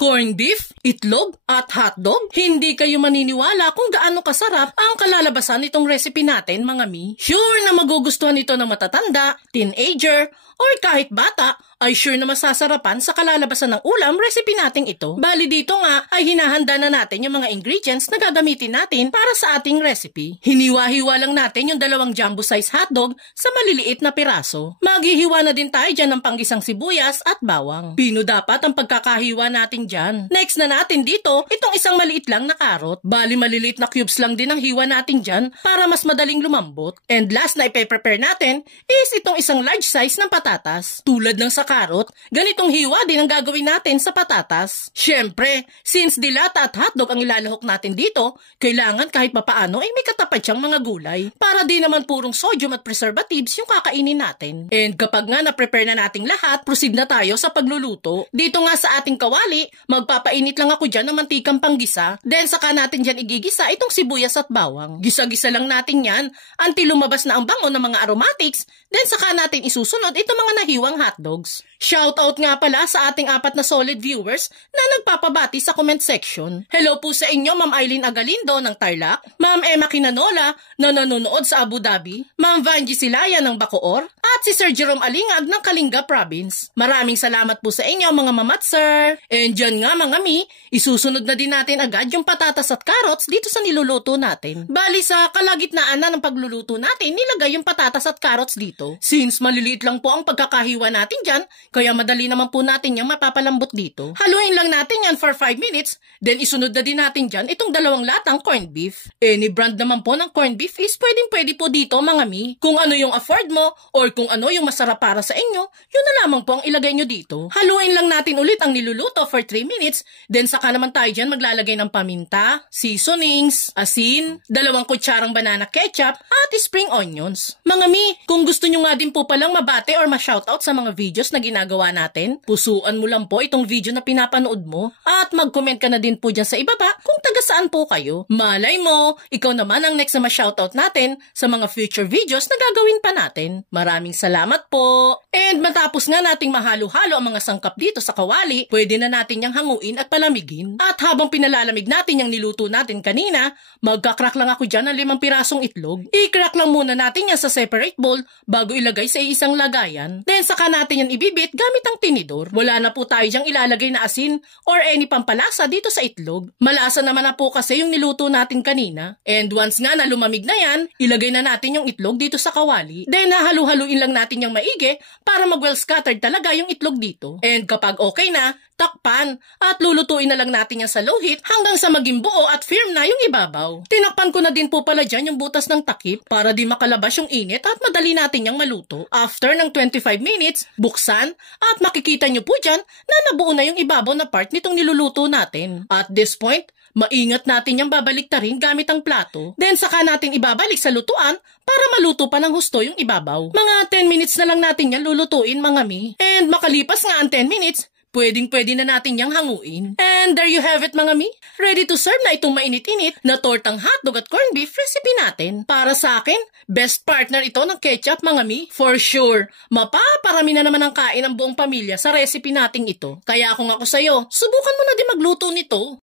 corned beef, itlog, at hotdog? Hindi kayo maniniwala kung gaano kasarap ang kalalabasan nitong recipe natin, mga mi. Sure na magugustuhan ito ng matatanda, teenager, or kahit bata, ay sure na masasarapan sa kalalabasan ng ulam recipe nating ito. Bali dito nga ay hinahanda na natin yung mga ingredients na gagamitin natin para sa ating recipe. Hiniwa-hiwa lang natin yung 2 jumbo size hotdog sa maliliit na piraso. Maghihiwa na din tayo dyan ng panggisang sibuyas at bawang. Pino dapat ang pagkakahiwa natin dyan. Next na natin dito, itong isang maliit lang na carrot. Bali maliliit na cubes lang din ang hiwa natin dyan para mas madaling lumambot. And last na ipe-prepare natin is itong isang large size ng patatas. Tulad ng sa carrot, ganitong hiwa din ang gagawin natin sa patatas. Syempre, since dilata at hotdog ang ilalahok natin dito, kailangan kahit papaano ay may katapat siyang mga gulay para di naman purong sodium at preservatives yung kakainin natin. And kapag nga na-prepare na nating lahat, proceed na tayo sa pagluluto. Dito nga sa ating kawali, magpapainit lang ako dyan ng mantikang panggisa, then saka natin dyan igigisa itong sibuyas at bawang. Gisa-gisa lang natin yan until lumabas na ang bango ng mga aromatics, then saka natin isusunod itong mga nahiwang hotdogs. Shoutout nga pala sa ating 4 na solid viewers na nagpapabati sa comment section. Hello po sa inyo, Ma'am Eileen Agalindo ng Tarlac, Ma'am Emma Kinanola na nanonood sa Abu Dhabi, Ma'am Vanji Silaya ng Bacoor, at si Sir Jerome Alingag ng Kalinga Province. Maraming salamat po sa inyo mga mamat sir. And dyan nga mga mi, isusunod na din natin agad yung patatas at carrots dito sa niluluto natin. Bali sa kalagitnaan na ng pagluluto natin, nilagay yung patatas at carrots dito. Since maliliit lang po ang pagkakahiwa natin dyan, kaya madali naman po natin yung mapapalambot dito. Haluin lang natin yan for 5 minutes, then isunod na din natin dyan itong 2 latang corned beef. Any brand naman po ng corned beef is pwede po dito mga mi. Kung ano yung afford mo, or kung ano yung masarap para sa inyo, yun na lamang po ang ilagay nyo dito. Haluin lang natin ulit ang niluluto for 3 minutes, then saka naman tayo dyan maglalagay ng paminta, seasonings, asin, 2 kutsarang banana ketchup, at spring onions. Mga mi, kung gusto nyo nga din po palang mabate or ma-shoutout sa mga videos na ginagawa natin, pusuan mo lang po itong video na pinapanood mo at mag-comment ka na din po dyan sa ibaba kung taga saan po kayo. Malay mo, ikaw naman ang next na ma-shoutout natin sa mga future videos na gagawin pa natin. Maraming salamat po! And matapos nga nating mahalo-halo ang mga sangkap dito sa kawali, pwede na natin yang hanguin at palamigin. At habang pinalalamig natin yung niluto natin kanina, magkakrak lang ako dyan ng 5 pirasong itlog. I-crack lang muna natin yan sa separate bowl bago ilagay sa isang lagayan. Then saka natin yan ibibit gamit ang tinidor. Wala na po tayo dyang ilalagay na asin or any pampalasa dito sa itlog. Malasa naman na po kasi yung niluto natin kanina. And once nga na lumamig na yan, ilagay na natin yung itlog dito sa kawali. Then hahalu-haluin lang natin yung maigi para mag-well scattered talaga yung itlog dito. And kapag okay na, takpan at lulutuin na lang natin yan sa low heat hanggang sa maging buo at firm na yung ibabaw. Tinakpan ko na din po pala dyan yung butas ng takip para di makalabas yung init at madali natin yung maluto. After ng 25 minutes, buksan at makikita nyo po dyan na nabuo na yung ibabaw na part nitong niluluto natin. At this point, maingat natin yung babaliktarin gamit ang plato. Then saka natin ibabalik sa lutuan para maluto pa ng husto yung ibabaw. Mga 10 minutes na lang natin yan lulutuin mga mi. And makalipas nga ang 10 minutes, pwede na natin yang hanguin. And there you have it mga mi. Ready to serve na itong mainit-init na tortang hotdog at corned beef recipe natin. Para sa akin, best partner ito ng ketchup mga mi. For sure, mapaparami na naman ang kain ng buong pamilya sa recipe nating ito. Kaya kung ako sa'yo, subukan mo na din magluto nito.